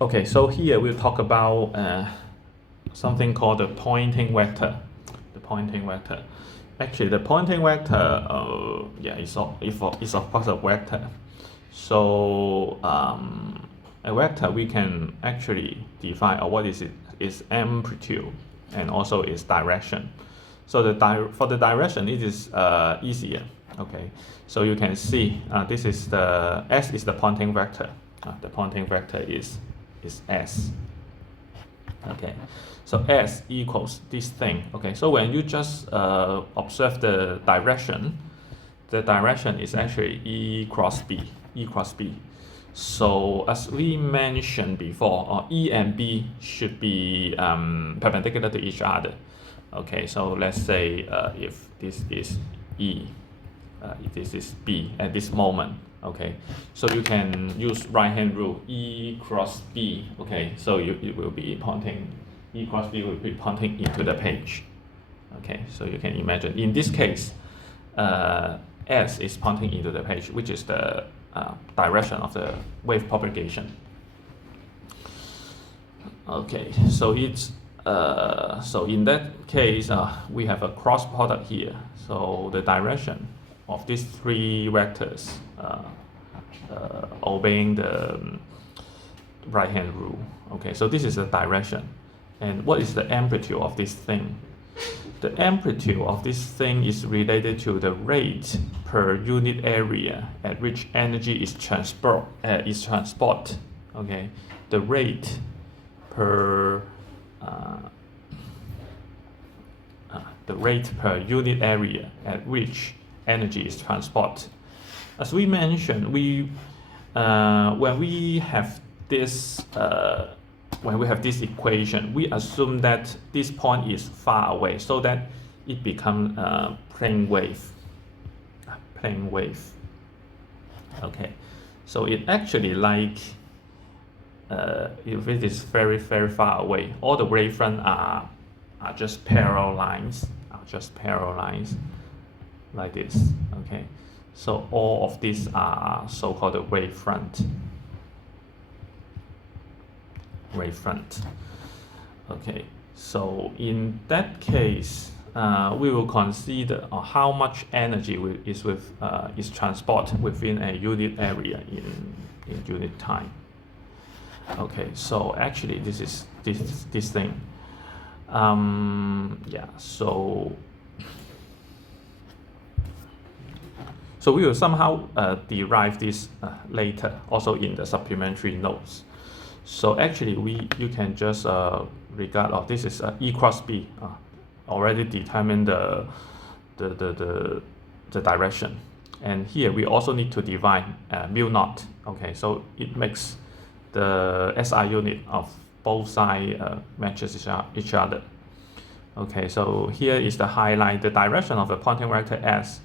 Okay, so here we'll talk about something called the pointing vector. The pointing vector. Actually, the pointing vector, is of course a vector. So a vector we can actually define, or what is it? Is amplitude and also its direction. So for the direction it is easier. Okay, so you can see this is the S is the pointing vector. The pointing vector is S. Okay, so S equals this thing. Okay, so when you just observe the direction is actually E cross B. E cross B. So as we mentioned before, E and B should be perpendicular to each other. Okay, so let's say if this is E, if this is B at this moment. Okay, so you can use right hand rule, E cross B. Okay, so it will be pointing, E cross B will be pointing into the page. Okay, so you can imagine in this case S is pointing into the page, which is the direction of the wave propagation. Okay, so it's so in that case we have a cross product here. So the direction of these three vectors obeying the right hand rule. Okay, so this is the direction. And what is the amplitude of this thing? The amplitude of this thing is related to the rate per unit area at which energy is transport. Okay, the rate per unit area at which energy is transported. As we mentioned, when we have this equation, we assume that this point is far away, so that it becomes plane wave. Plane wave. Okay, so it actually like if it is very very far away, all the wavefront are just parallel lines. Like this. Okay, so all of these are so-called the wavefront. Okay, so in that case we will consider how much energy is transported within a unit area in unit time. Okay, so actually this is this thing. So we will somehow derive this later, also in the supplementary notes. So actually you can just regard this is E cross B, already determine the direction. And here we also need to divide mu naught. Okay, so it makes the SI unit of both sides matches each other. Okay, so here is the highlight, the direction of a pointing vector S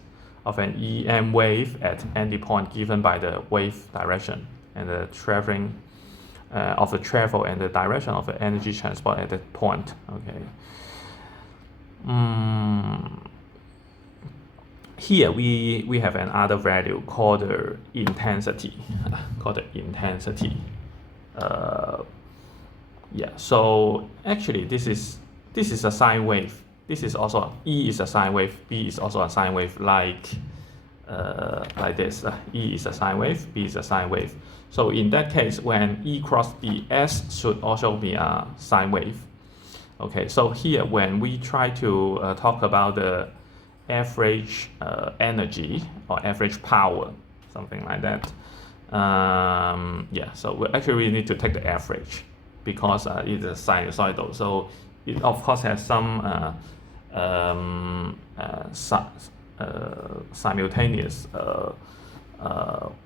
of an EM wave at any point given by the wave direction and the traveling of the travel and the direction of the energy transport at that point. Okay. Here we have another value called the intensity. So actually this is a sine wave. This is also E is a sine wave, B is also a sine wave, like this. E is a sine wave, B is a sine wave. So in that case, when E cross B, S should also be a sine wave. Okay, so here when we try to talk about the average energy or average power, something like that. So we need to take the average because it is sinusoidal. So it of course has some simultaneous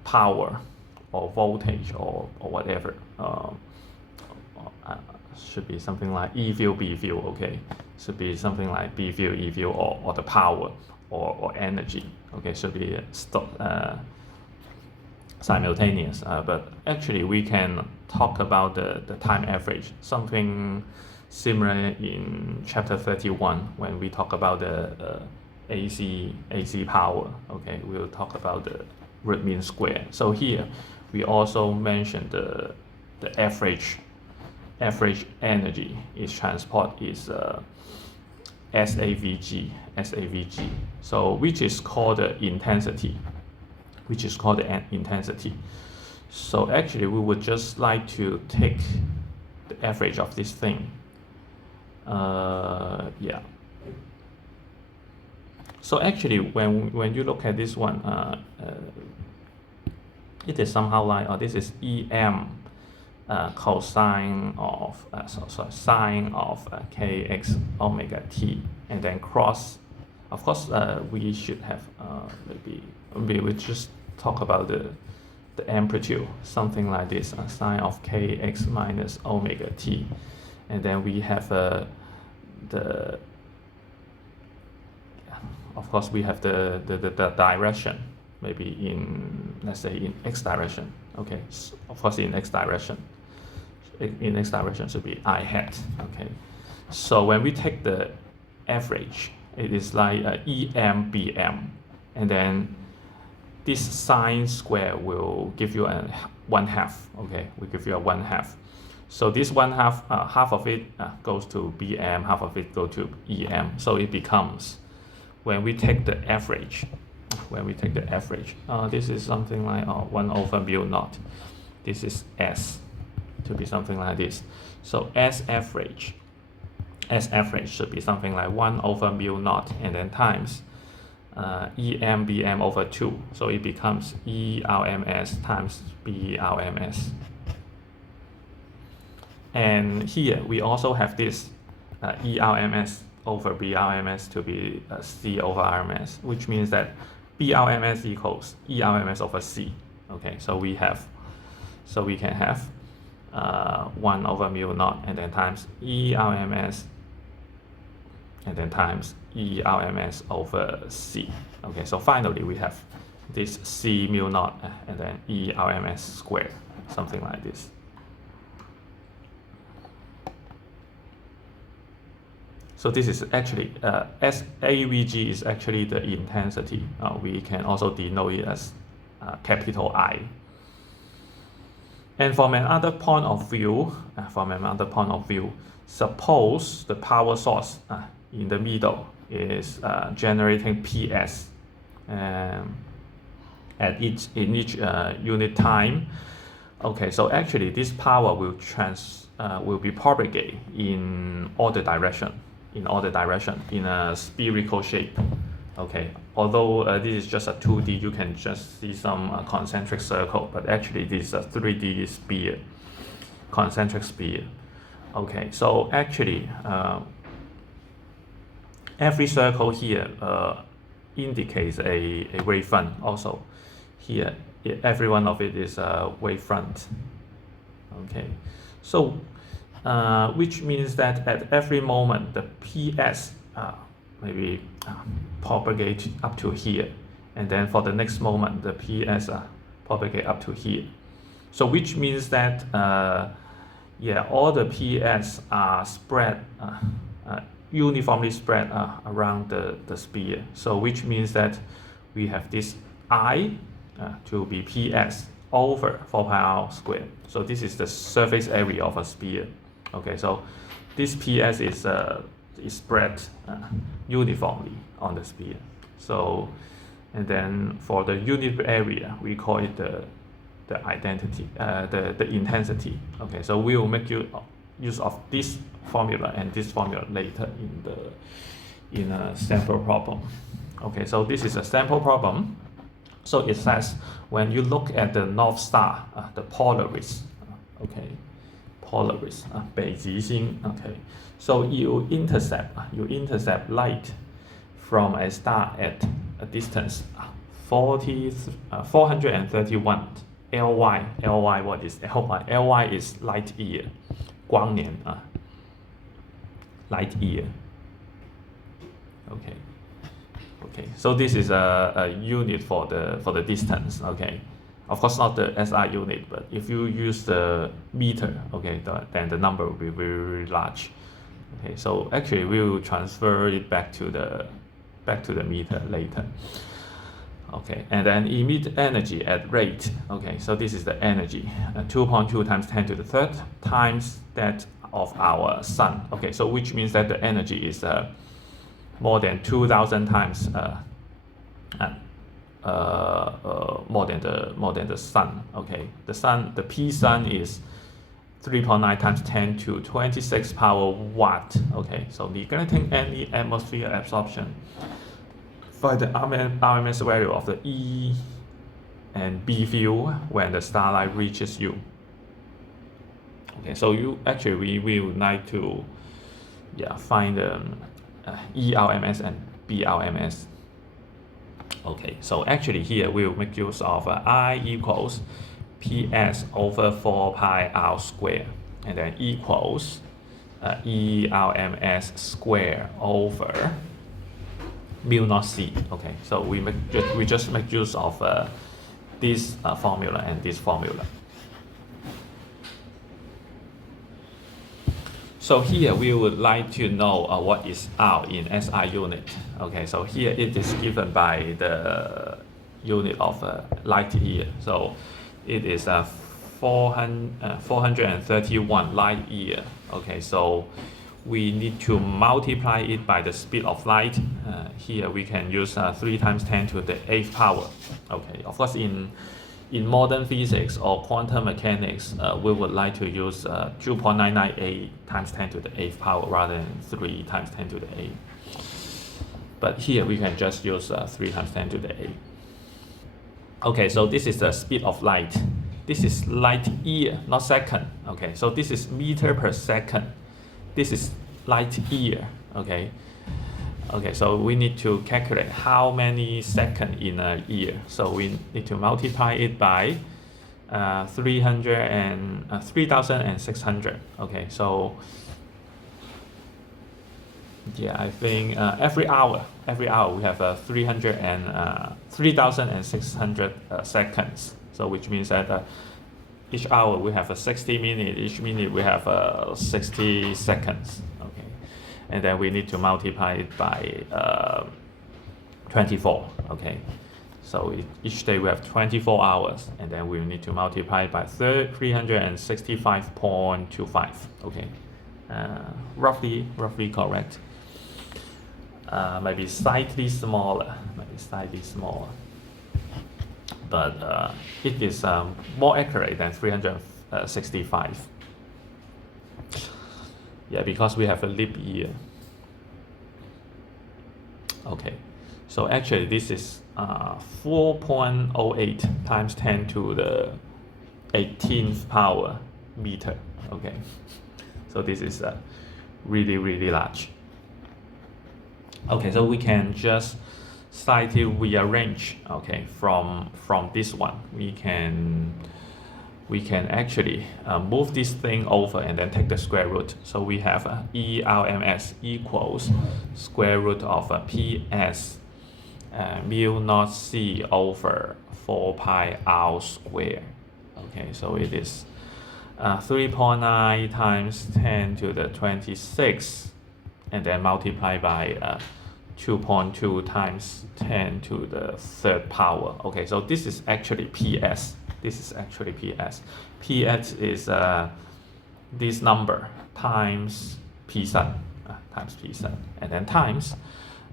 power or voltage or whatever. Should be something like E field, B field. Okay, should be something like B field, E field, or the power or energy. Okay, should be simultaneous. But actually we can talk about the time average, something similar in chapter 31 when we talk about the AC power. Okay, we'll talk about the root mean square. So here we also mentioned the the average energy is transport is SAVG. So which is called the intensity. So actually we would just like to take the average of this thing. Yeah. So actually when you look at this one, it is somehow like, this is EM cosine of sine of kx omega t, and then cross. Of course, we should have maybe we just talk about the amplitude, something like this, sine of kx minus omega t, and then we have of course we have the direction, maybe in, let's say, in x direction. Okay, so of course in x direction. In x direction should be I hat. Okay, so when we take the average, it is like EM BM, and then this sine square will give you a 1/2. Okay, we give you a 1/2. So this 1/2, half of it goes to BM, half of it go to EM. So it becomes, when we take the average, this is something like 1/mu0. This is S, to be something like this. So S average should be something like 1/mu0, and then times EM BM over 2. So it becomes ERMS times BRMS. And here we also have this ERMS over BRMS to be C over RMS, which means that BRMS equals ERMS over C. Okay, so we can have 1/mu0, and then times ERMS, and then times ERMS over C. Okay, so finally we have this C mu0 and then ERMS squared, something like this. So this is actually SAVG is actually the intensity. We can also denote it as capital I. And from another point of view, suppose the power source in the middle is generating PS in each unit time. Okay, so actually this power will be propagated in all the direction, in a spherical shape. Okay, although this is just a 2D, you can just see some concentric circle, but actually this is a 3D sphere, concentric sphere. Okay, so actually every circle here indicates a wavefront also. Here, every one of it is a wavefront. Okay, so which means that at every moment the PS maybe propagate up to here, and then for the next moment the PS propagate up to here. So which means that all the PS are spread uniformly spread around the sphere. So which means that we have this I to be PS over 4πr squared. So this is the surface area of a sphere. Okay, so this PS is spread uniformly on the sphere. So, and then for the unit area, we call it the identity, the intensity. Okay, so we will make use of this formula and this formula later in a sample problem. Okay, so this is a sample problem. So it says when you look at the North Star, the Polaris, okay, Polaris, 北极星, okay. So you intercept light from a star at a distance 431 Ly. Ly, what is Ly? Ly is light year, 光年, light year. Okay. Okay, so this is a unit for the distance. Okay, of course not the SI unit, but if you use the meter, okay, then the number will be very, very large. Okay, so actually we will transfer it back to the meter later. Okay, and then emit energy at rate. Okay, so this is the energy, 2.2 times 10 to the third times that of our sun. Okay, so which means that the energy is more than 2,000 times more than the sun. Okay, the P sun is 3.9 times 10 to 26 power watt. Okay, so neglecting any atmosphere absorption. Find the RMS value of the E and B field when the starlight reaches you. Okay, so we would like to find the ERMS and BRMS. Okay, so actually here we'll make use of I equals PS over 4 pi R square, and then equals ERMS square over mu naught C. Okay, so we just make use of this formula and this formula. So here we would like to know what is R in SI unit. Okay, so here it is given by the unit of light year. So it is 431 light year. Okay, so we need to multiply it by the speed of light. Here we can use 3 times 10 to the 8th power. Okay, of course in modern physics or quantum mechanics, we would like to use 2.998 times 10 to the 8th power rather than 3 times 10 to the 8. But here we can just use 3 times 10 to the 8. Okay, so this is the speed of light. This is light year, not second. Okay, so this is meter per second. This is light year. Okay. Okay, so we need to calculate how many seconds in a year. So we need to multiply it by 3,600. Okay, so I think every hour we have 3,600 seconds. So which means that each hour we have 60 minutes. Each minute we have 60 seconds. Okay, and then we need to multiply it by 24. Okay, so each day we have 24 hours, and then we need to multiply it by 365.25. Okay, roughly correct. Maybe slightly smaller. But it is more accurate than 365. Yeah, because we have a leap year. Okay, so actually this is 4.08 times 10 to the 18th power meter. Okay, so this is really large. Okay, so we can just slightly rearrange. Okay, from this one we can actually move this thing over and then take the square root. So we have ERMS equals square root of PS mu naught C over 4 pi R square. Okay, so it is 3.9 times 10 to the 26, and then multiply by 2.2 times 10 to the third power. Okay, so this is actually PS. PS is this number times P sun, and then times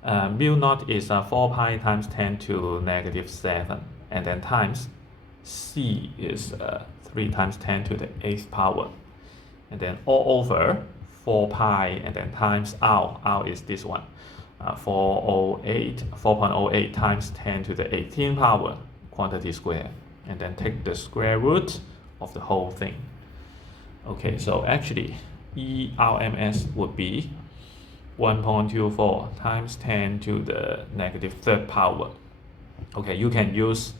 mu naught is 4 pi times 10 to negative 7, and then times C is 3 times 10 to the 8th power, and then all over 4 pi, and then times R. R is this one, 4.08 times 10 to the 18th power quantity square, and then take the square root of the whole thing. Okay, so actually ERMS would be 1.24 times 10 to the negative third power. Okay, you can use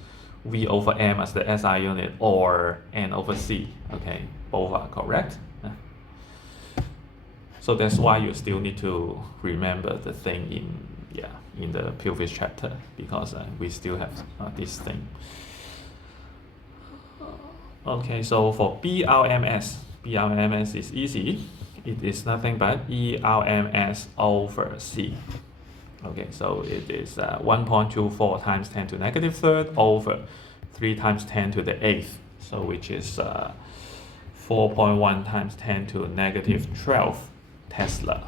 V over M as the SI unit or N over C. Okay, both are correct. So that's why you still need to remember the thing in the previous chapter, because we still have this thing. Okay, so for BRMS is easy. It is nothing but ERMS over C. Okay, so it is 1.24 times 10 to negative third over 3 times 10 to the 8th, so which is 4.1 times 10 to negative 12 Tesla.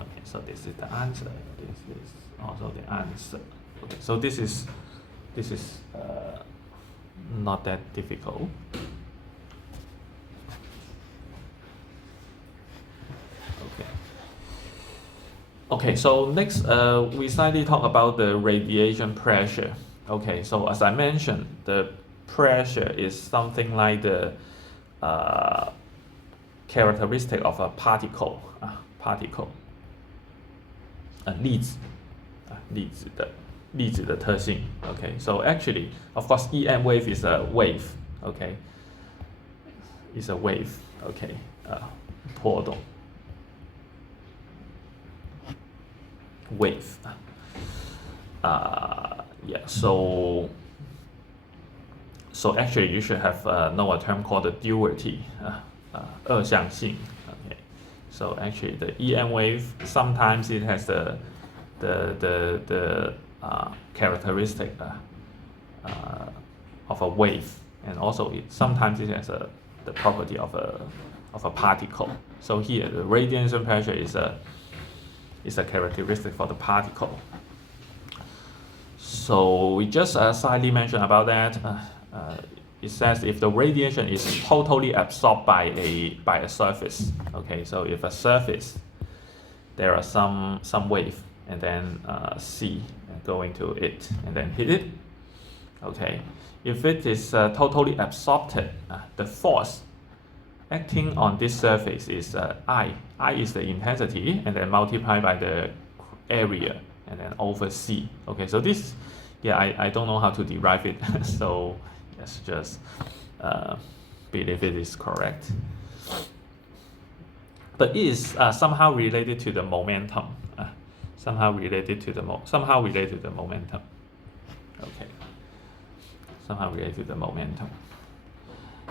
Okay, so this is the answer. This is also the answer. Okay, so this is not that difficult. Okay, so next we slightly talk about the radiation pressure. Okay, so as I mentioned, the pressure is something like the characteristic of a particle. 粒子的特性. Okay, so actually, of course, EM wave is a wave. Okay, it's a wave. Okay, 波动. Wave. Yeah, so actually you should have know a term called the duality, 二象性. Okay, so actually the EM wave, sometimes it has the characteristic of a wave, and also sometimes it has the property of a particle. So here the radiation pressure is a characteristic for the particle. So we just slightly mentioned about that. It says if the radiation is totally absorbed by a surface. Okay, so if a surface, there are some wave, and then C going to it and then hit it. Okay, if it is totally absorbed, the force acting on this surface is I. I is the intensity, and then multiplied by the area, and then over C. Okay, so this, yeah, I don't know how to derive it, so let's just believe it is correct. But it is somehow related to the momentum. Somehow related to the momentum. Okay, somehow related to the momentum.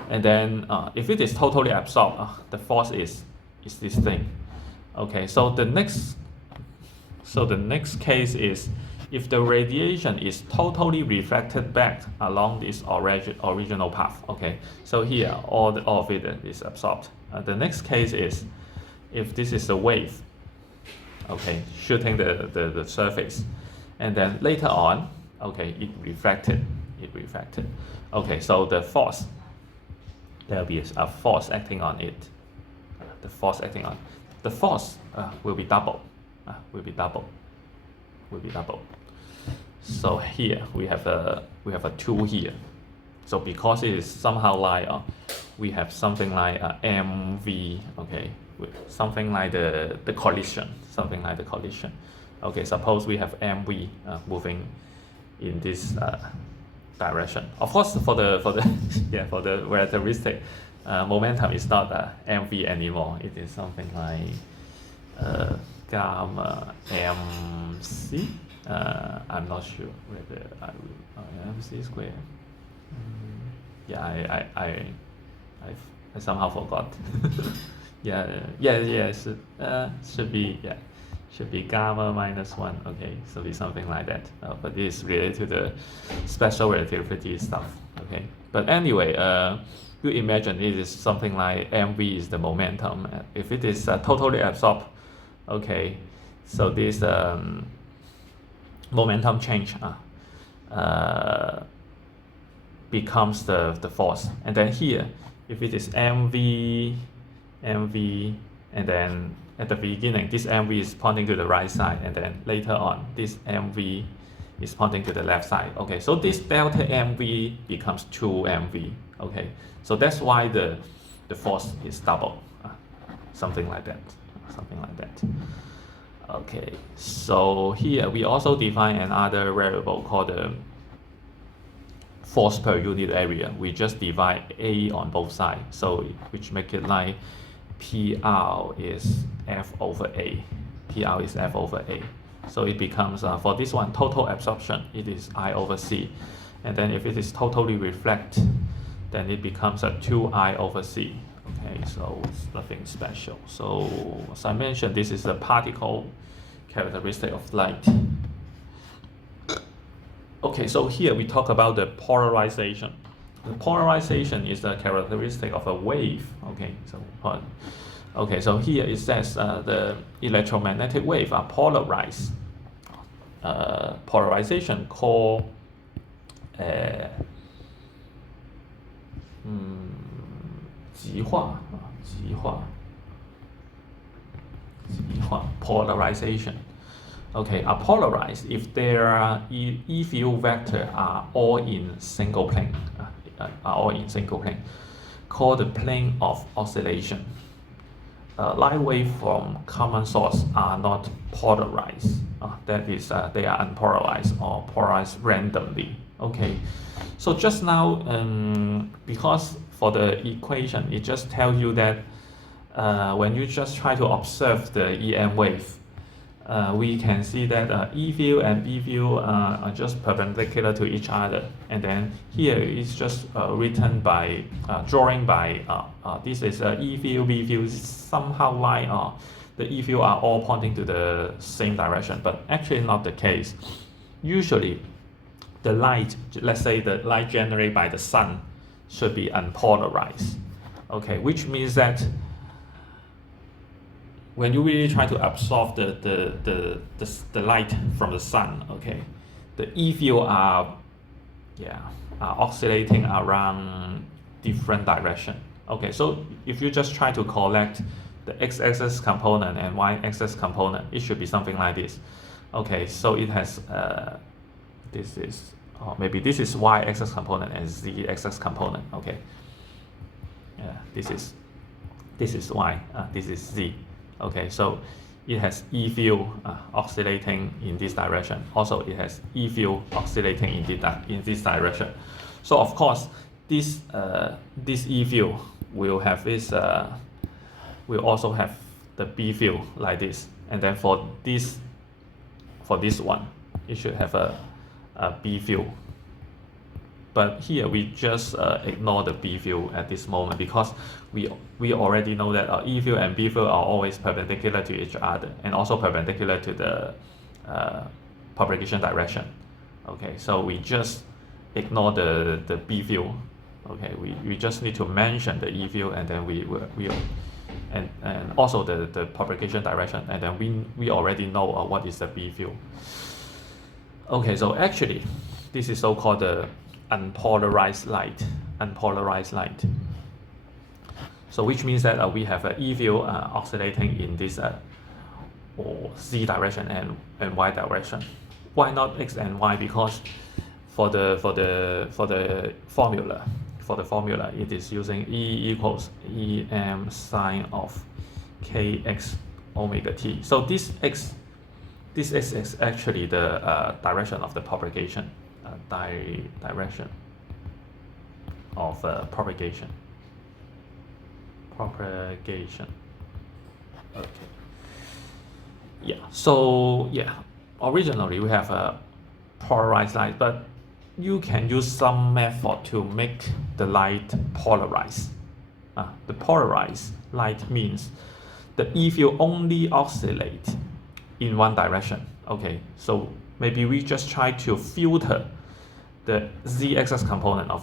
And then if it is totally absorbed, the force is this thing. Okay, so the next case is if the radiation is totally reflected back along this original path. Okay, so here all of it is absorbed. The next case is if this is a wave, okay, shooting the surface, and then later on, okay, it refracted. Okay, so the force, there will be a force acting on it. The force will be double. So here we have a 2 here. So because it is somehow like we have something like mv. Okay, something like the collision. Okay, suppose we have mv moving in this direction. Of course, for the for the relativistic momentum is not mv anymore. It is something like gamma mc. I'm not sure whether I will mc square. Yeah, I somehow forgot. Should be gamma minus 1. Okay, so be something like that. But this is related to the special relativity stuff. Okay, but anyway, you imagine it is something like mv is the momentum. If it is totally absorbed, okay, so this momentum change becomes the force. And then here, if it is mv, and then at the beginning this mv is pointing to the right side, and then later on this mv is pointing to the left side. Okay, so this delta mv becomes 2mv. Okay, so that's why the force is double, something like that. Okay, so here we also define another variable called the force per unit area. We just divide A on both sides, so which make it like PR is F over A. So it becomes, for this one, total absorption, it is I over C. And then if it is totally reflect, then it becomes a 2I over C. Okay, so it's nothing special. So as I mentioned, this is a particle characteristic of light. Okay, so here we talk about the polarization. The polarization is a characteristic of a wave. So here it says the electromagnetic wave are polarized. Polarization called polarization. Okay, are polarized if their E field vector are all in single plane, called the plane of oscillation. Light wave from common source are not polarized. That is, they are unpolarized or polarized randomly. Okay, so just now, because for the equation, it just tells you that when you just try to observe the EM wave, we can see that E field and B field are just perpendicular to each other, and then here is just written by drawing by this is E field, B field, somehow like the E field are all pointing to the same direction, but actually not the case. Usually the light, let's say the light generated by the sun, should be unpolarized. Okay, which means that when you really try to absorb the light from the sun, okay, the E field are oscillating around different direction. Okay, so if you just try to collect the x-axis component and y-axis component, it should be something like this. Okay, so it has this is maybe this is y-axis component and z-axis component. Okay, this is y, this is z. Okay, so it has E field oscillating in this direction. Also, it has E field oscillating in this direction. So of course, this E field will have this will also have the B field like this, and then for this one, it should have a B field. But here we just ignore the B field at this moment because we already know that E field and B field are always perpendicular to each other and also perpendicular to the propagation direction. Okay, so we just ignore the B field. Okay, we just need to mention the E field, and then and also the propagation direction, and then we already know what is the B field. Okay, so actually this is so-called the unpolarized light. So which means that we have an E field oscillating in this or Z direction and Y direction. Why not X and Y? Because for the formula it is using E equals EM sine of kx omega t. So this X is actually the direction of the propagation. Direction of propagation. Okay. Yeah. So yeah, originally we have a polarized light, but you can use some method to make the light polarized. The polarized light means the E field only oscillate in one direction. Okay, so maybe we just try to filter the z-axis component of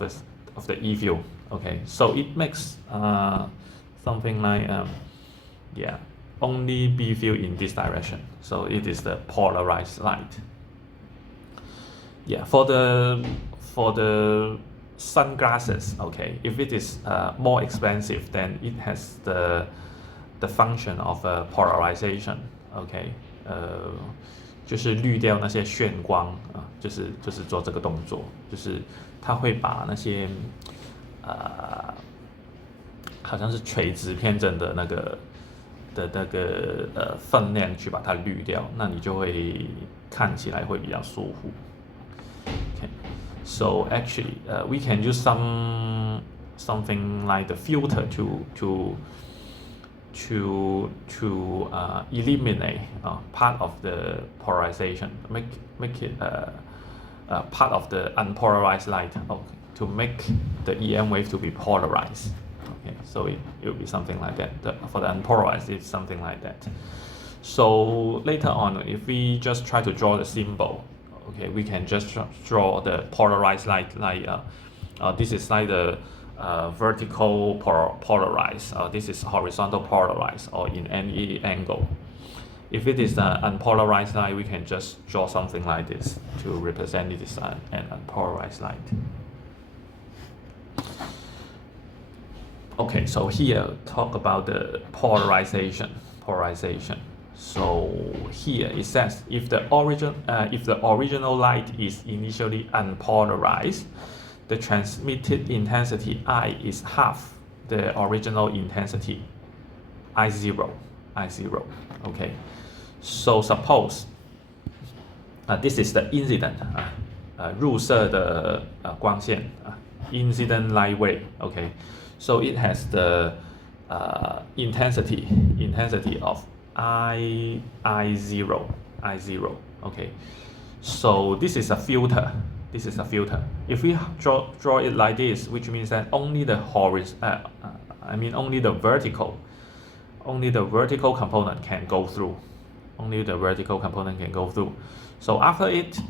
the E field. Okay, so it makes something like only B field in this direction. So it is the polarized light. Yeah, for the sunglasses, okay, if it is more expensive, then it has the function of polarization. Okay, 就是滤掉那些眩光就是做这个动作，就是它会把那些好像是垂直偏振的那个分量去把它滤掉，那你就会看起来会比较舒服。Okay. So actually, we can use something like the filter to eliminate part of the polarization, make it part of the unpolarized light, to make the EM wave to be polarized. Okay, so it will be something like that. For the unpolarized, it's something like that. So later on, if we just try to draw the symbol, okay, we can just draw the polarized light, like this is like the vertical polarized, this is horizontal polarized, or in any angle. If it is an unpolarized light, we can just draw something like this to represent it as an unpolarized light. Okay, so here talk about the polarization. So here it says if the original light is initially unpolarized, the transmitted intensity I is half the original intensity I0. Okay, so suppose this is the incident 入射的光线 incident light wave. Okay, so it has the intensity of I0. Okay, so this is a filter. If we draw it like this, which means that only the only the vertical component can go through. So after it,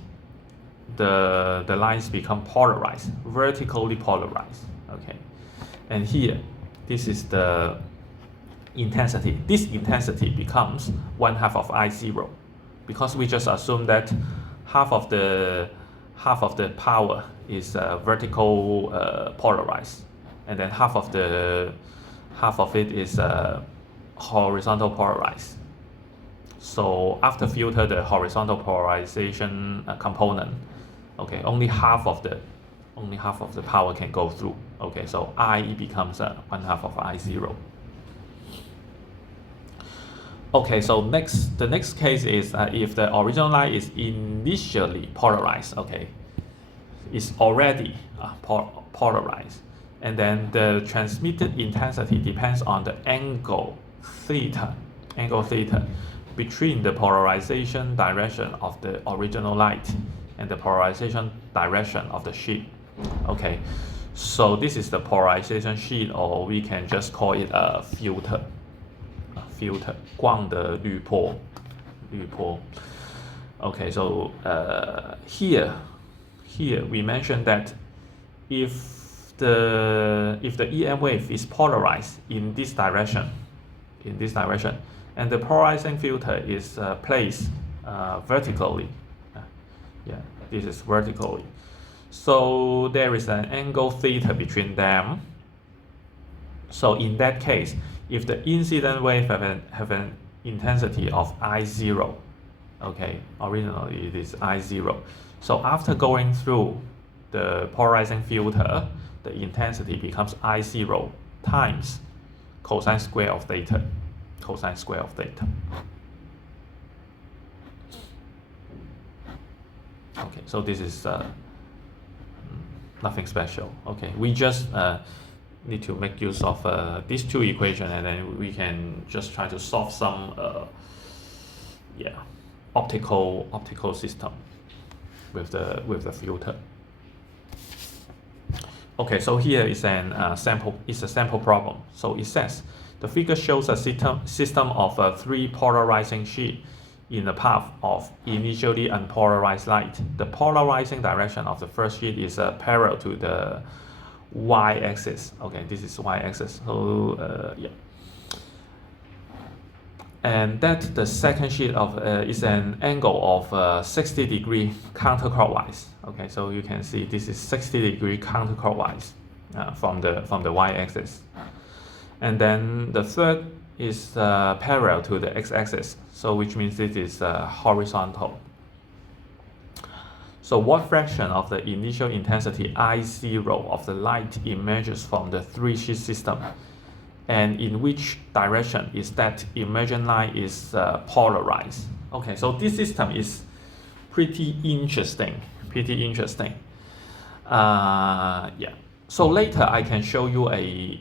the lines become polarized, vertically polarized. Okay, and here, this is the intensity. This intensity becomes 1/2 of I0, because we just assume that half of the power is vertical polarized, and then half of it is horizontal polarized. So after filter the horizontal polarization component, okay, only half of the power can go through. Okay, so I becomes 1/2 of I0. Okay, so the next case is if the original light is initially polarized. Okay, it's already polarized, and then the transmitted intensity depends on the angle theta between the polarization direction of the original light and the polarization direction of the sheet. Okay, so this is the polarization sheet, or we can just call it a filter. 光的滤波. Okay, so here we mentioned that if the EM wave is polarized in this direction, and the polarizing filter is placed vertically, this is vertically, so there is an angle theta between them. So in that case, if the incident wave have an intensity of I0, okay, originally it is I0, so after going through the polarizing filter, the intensity becomes I0 times cosine square of theta. Okay, so this is nothing special. Okay, we just need to make use of these two equations, and then we can just try to solve some optical system with the filter. Okay, so here is a sample problem. So it says the figure shows a system of 3 polarizing sheets in the path of initially unpolarized light. The polarizing direction of the first sheet is parallel to the y-axis. Okay, this is y-axis. So and that the second sheet of is an angle of 60 degree counterclockwise. Okay, so you can see this is 60 degree counterclockwise from the y-axis, and then the third is parallel to the x-axis. So which means it is horizontal. So what fraction of the initial intensity I0 of the light emerges from the 3-sheet system, and in which direction is that emergent light is polarized? Okay, so this system is pretty interesting. So later I can show you a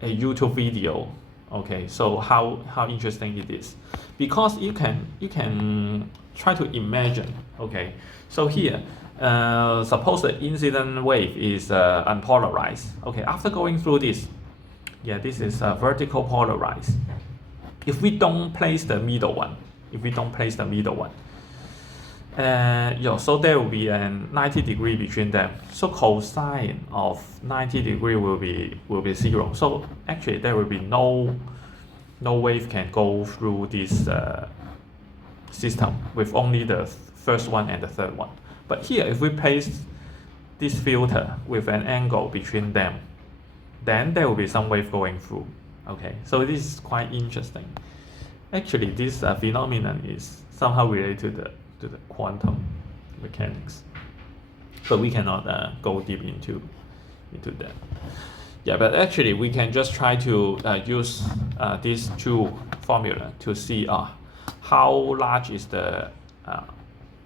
YouTube video. Okay, so how interesting it is, because you can try to imagine. Okay, so here suppose the incident wave is unpolarized. Okay, after going through this, this is vertical polarized. if we don't place the middle one, so there will be a 90 degree between them. So cosine of 90 degree will be 0. So actually there will be no wave can go through this system with only the first one and the third one. But here, if we place this filter with an angle between them, then there will be some wave going through. Okay, so this is quite interesting. Actually, this phenomenon is somehow related to the quantum mechanics, but we cannot go deep into that. Yeah, but actually we can just try to use these two formula to see how large is the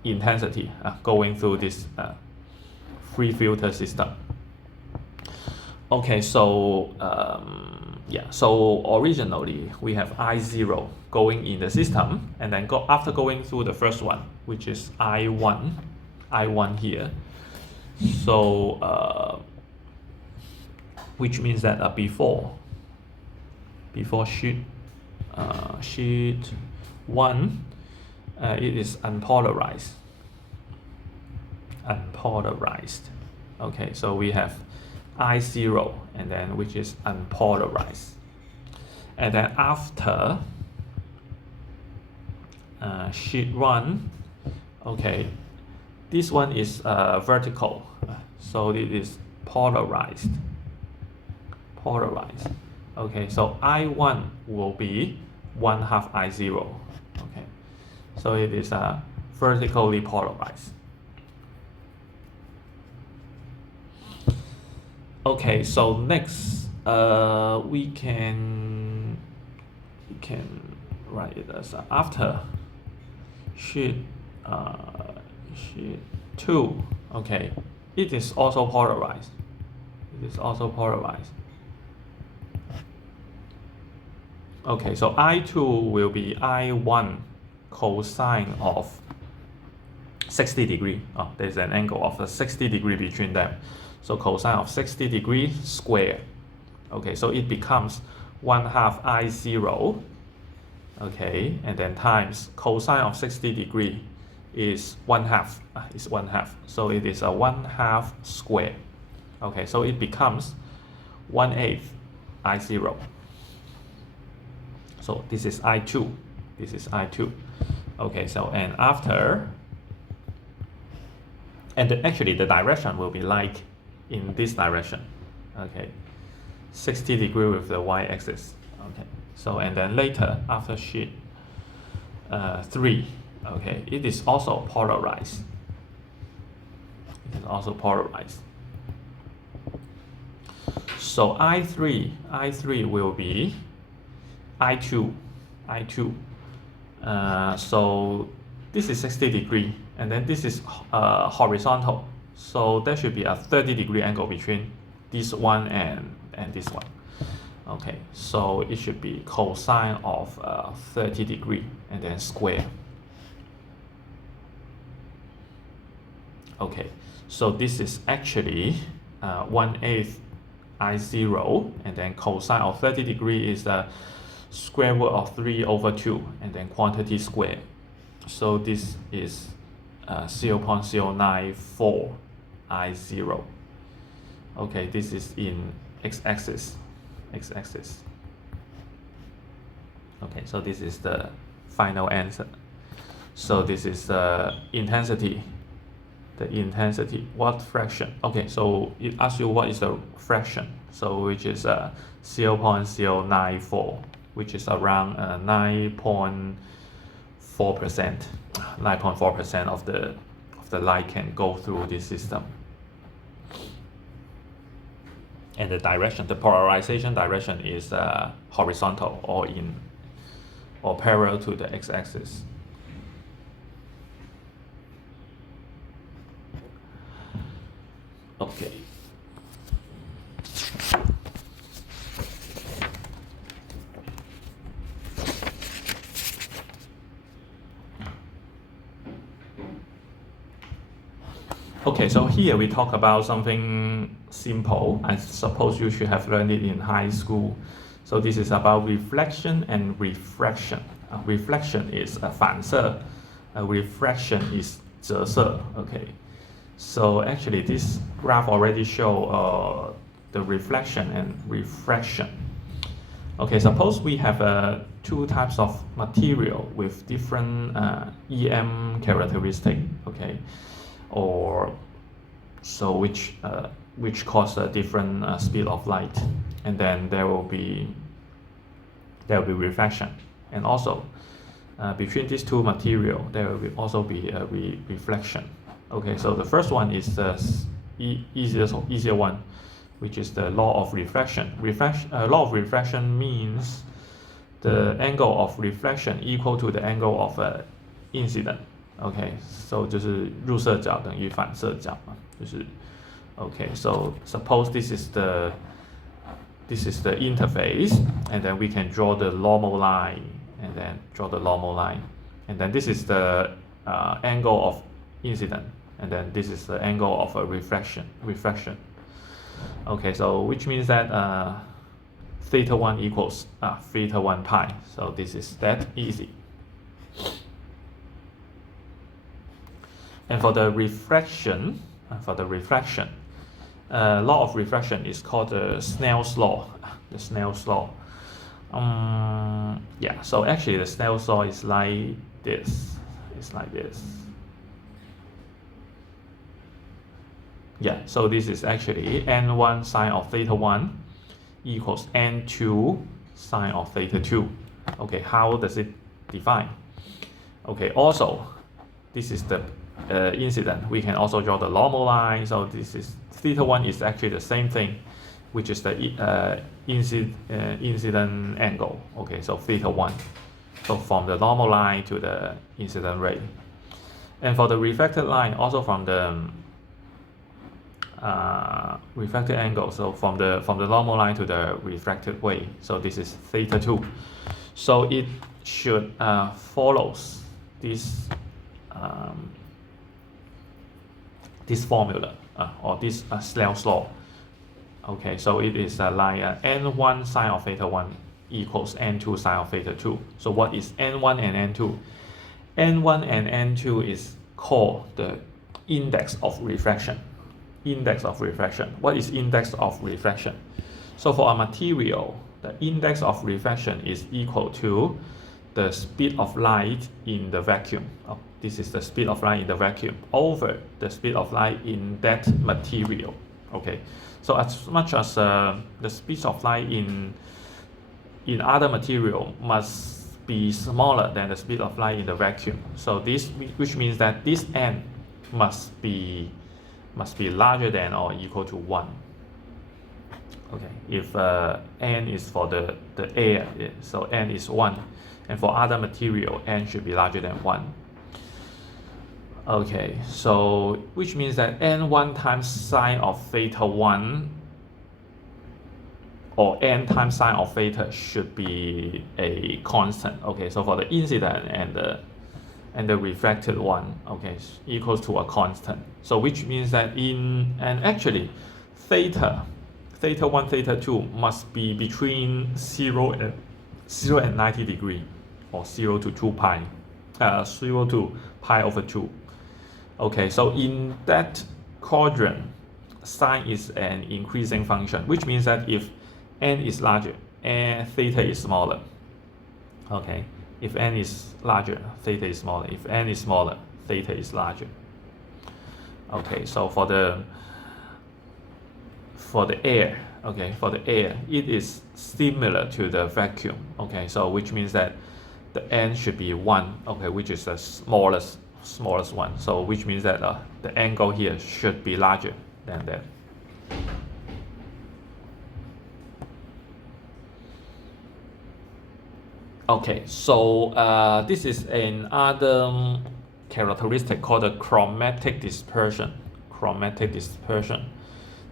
intensity going through this free filter system. Okay, so so originally we have I0 going in the system, and then after going through the first one, which is I1 here. So which means that before sheet 1, it is unpolarized. Okay, so we have I0, and then which is unpolarized, and then after sheet 1, okay, this one is vertical, so it is polarized. Okay, so I1 will be 1/2 I0. Okay, so it is vertically polarized. Okay, so next we can write it as after sheet 2. Okay, it is also polarized. Okay, so I2 will be I1 cosine of 60 degree. There's an angle of 60 degree between them. So cosine of 60 degree square. Okay, so it becomes 1/2 I0. Okay, and then times cosine of 60 degree is 1/2. So it is a 1/2 square. Okay, so it becomes 1/8 I0. So this is I2. Okay, so and after, and actually the direction will be like in this direction. Okay, 60 degree with the y-axis. Okay, so and then later after sheet 3, okay, it is also polarized. So I3 will be I2. So this is 60 degree, and then this is horizontal. So there should be a 30 degree angle between this one and this one. Okay, so it should be cosine of 30 degree and then square. Okay, so this is actually 1/8 I0, and then cosine of 30 degree is the square root of 3/2, and then quantity square. So this is 0.094 I0. Okay, this is in x-axis. Okay, so this is the final answer. So this is the intensity. What fraction? Okay, so it asks you what is the fraction. So which is 0.094, which is around 9.4%. 9.4% of the light can go through this system. And the direction, the polarization direction is horizontal or parallel to the x-axis. Okay. Okay, so here we talk about something simple. I suppose you should have learned it in high school. So this is about reflection and refraction. Reflection is 反射, refraction is 折射. Okay. So actually this graph already show the reflection and refraction. Okay, suppose we have two types of material with different EM characteristic, okay, or so which cause a different speed of light, and then there will be reflection, and also between these two material there will also be a reflection. Okay, so the first one is the easier one, which is the law of reflection. Law of reflection means the angle of reflection equal to the angle of incident. Okay, so 就是入射角等于反射角嘛，就是 okay. So suppose this is the interface, and then we can draw the normal line, and then draw the normal line, and then this is the angle of incident, and then this is the angle of a reflection. Okay, so which means that theta 1 equals theta 1 pi. So this is that easy. And for the reflection, law of reflection is called the Snell's law. The Snell's law. Yeah. So actually, the Snell's law is like this. It's like this. Yeah, so this is actually n1 sine of theta 1 equals n2 sine of theta 2. Okay, how does it define? Okay, also, this is the incident. We can also draw the normal line. So this is theta 1 is actually the same thing, which is the incident angle. Okay, so theta 1. So from the normal line to the incident ray. And for the reflected line, also from the refracted angle, so from the normal line to the refracted way, so this is theta 2. So it should follows this this formula or this Snell's law. Okay, so it is like n1 sine of theta 1 equals n2 sine of theta 2. So what is n1 and n2? n1 and n2 is called the index of refraction. Index of refraction. What is index of refraction? So for a material, the index of refraction is equal to the speed of light in the vacuum. This is the speed of light in the vacuum over the speed of light in that material. Okay, so as much as the speed of light in other material must be smaller than the speed of light in the vacuum. So this, which means that this n must be larger than or equal to 1. Okay, if n is for the air, so n is 1, and for other material, n should be larger than 1. Okay, so which means that n1 times sine of theta 1 or n times sine of theta should be a constant. Okay, so for the incident and the refracted one, okay, equals to a constant. So which means that actually theta 1, theta 2 must be between 0 and 90 degree, or 0 to 2 pi, 0 to pi over 2. Okay, so in that quadrant, sine is an increasing function, which means that if n is larger and theta is smaller, okay, if n is larger, theta is smaller. If n is smaller, theta is larger. Okay, so for the air, okay, for the air, it is similar to the vacuum. Okay, so which means that the n should be 1. Okay, which is the smallest one. So which means that the angle here should be larger than that. Okay, so this is another characteristic called the chromatic dispersion. Chromatic dispersion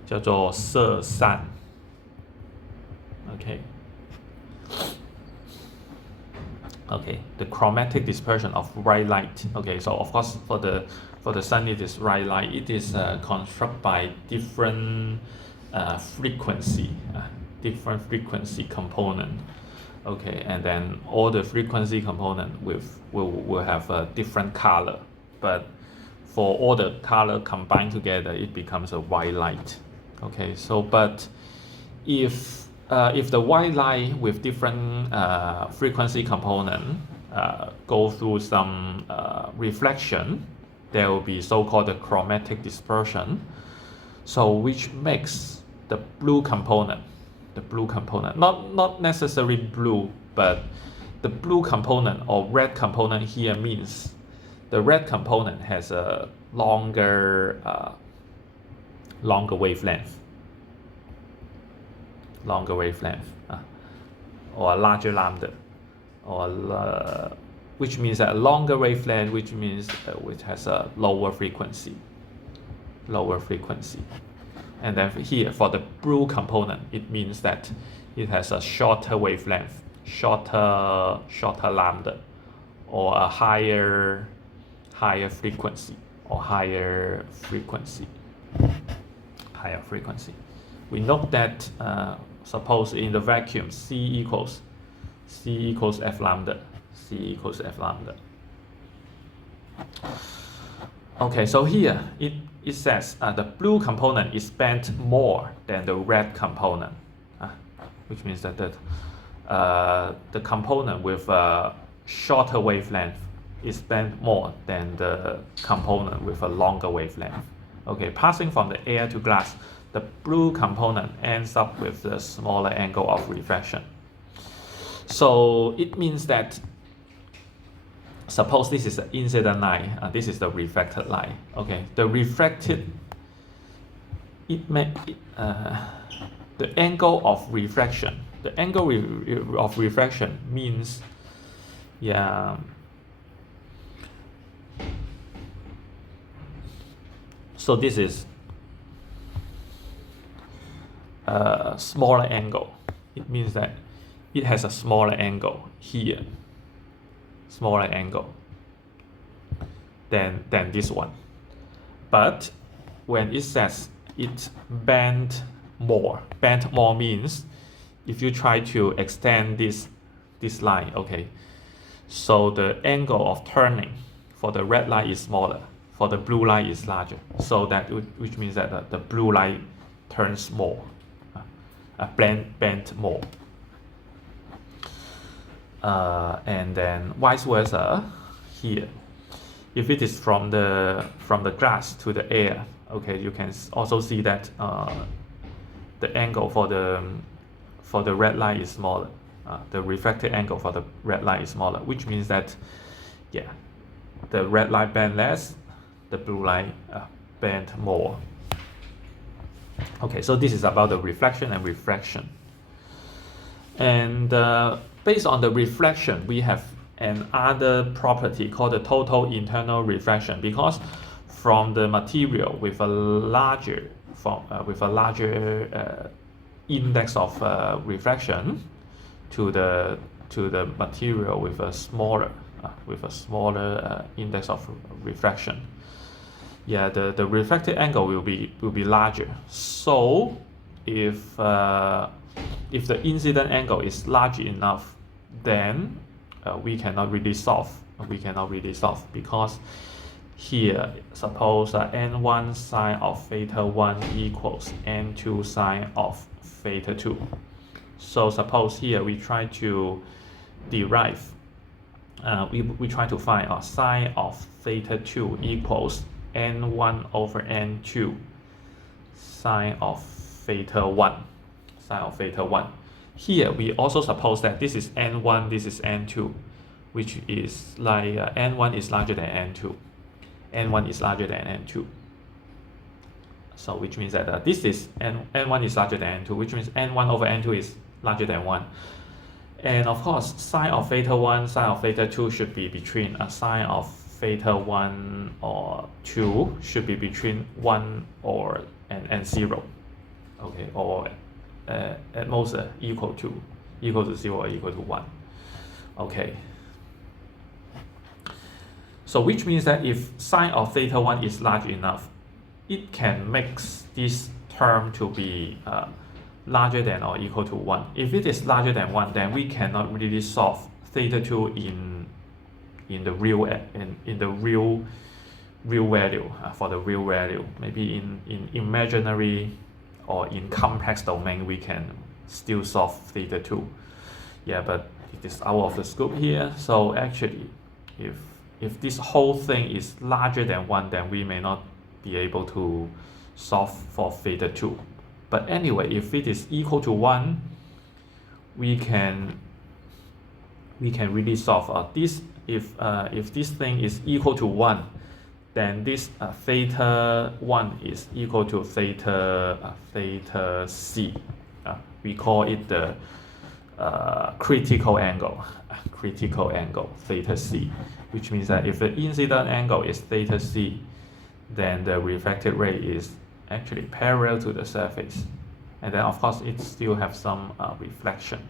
叫做色散。Okay. Okay, the chromatic dispersion of bright light. Okay, so of course for the sun it is bright light. It is constructed by different frequency. different frequency component. Okay, and then all the frequency component will have a different color, but for all the color combined together, it becomes a white light. Okay, so but if the white light with different frequency component go through some reflection, there will be so-called the chromatic dispersion. So which makes the blue component, not necessarily blue, but the blue component or red component here means the red component has a longer wavelength, or a larger lambda, or which means a longer wavelength, which means which has a lower frequency. And then here for the blue component, it means that it has a shorter wavelength, shorter lambda, or a higher frequency, We note that suppose in the vacuum C equals F lambda. Okay, so here it says the blue component is bent more than the red component, which means that the component with a shorter wavelength is bent more than the component with a longer wavelength. Okay, passing from the air to glass, the blue component ends up with a smaller angle of refraction. So it means that suppose this is the incident light, this is the reflected light. Okay, the reflected, the angle of refraction. The angle of refraction means, so this is a smaller angle. It means that it has a smaller angle here. Smaller angle than this one, but when it says it bent more means if you try to extend this line, okay, so the angle of turning for the red light is smaller, for the blue light is larger, so that which means that the blue light turns more, bent more. And then vice versa here, if it is from the glass to the air, okay, you can also see that the angle for the red light is smaller. The refracted angle for the red light is smaller, which means that the red light bend less, the blue light bend more. Okay, so this is about the reflection and refraction. And based on the reflection, we have another property called the total internal refraction, because from the material with a larger index of refraction to the material with a smaller index of refraction, the refracted angle will be larger. So if the incident angle is large enough, then we cannot really solve, because here suppose n1 sine of theta 1 equals n2 sine of theta 2. So suppose here we try to derive, we try to find sine of theta 2 equals n1 over n2 sine of theta 1. Here we also suppose that this is n1, this is n2, which is like n1 is larger than n2. So which means that this is n1 is larger than n2, which means n1 over n2 is larger than 1. And of course, sine of theta 1, sine of theta 2 should be between sine of theta 1 or 2 should be between 1 and 0. Okay, or at most equal to 0 or equal to 1. Okay. So which means that if sine of theta 1 is large enough, it can make this term to be larger than or equal to 1. If it is larger than 1, then we cannot really solve theta 2 in the real real value, for the real value. Maybe in imaginary or in complex domain we can still solve theta 2. Yeah, but it is out of the scope here. So actually if this whole thing is larger than 1, then we may not be able to solve for theta 2. But anyway, if it is equal to 1, we can really solve this. If this thing is equal to 1, then this theta 1 is equal to theta c. We call it the critical angle theta c, which means that if the incident angle is theta c, then the refracted ray is actually parallel to the surface, and then of course it still have some reflection.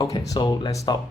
Okay, so let's stop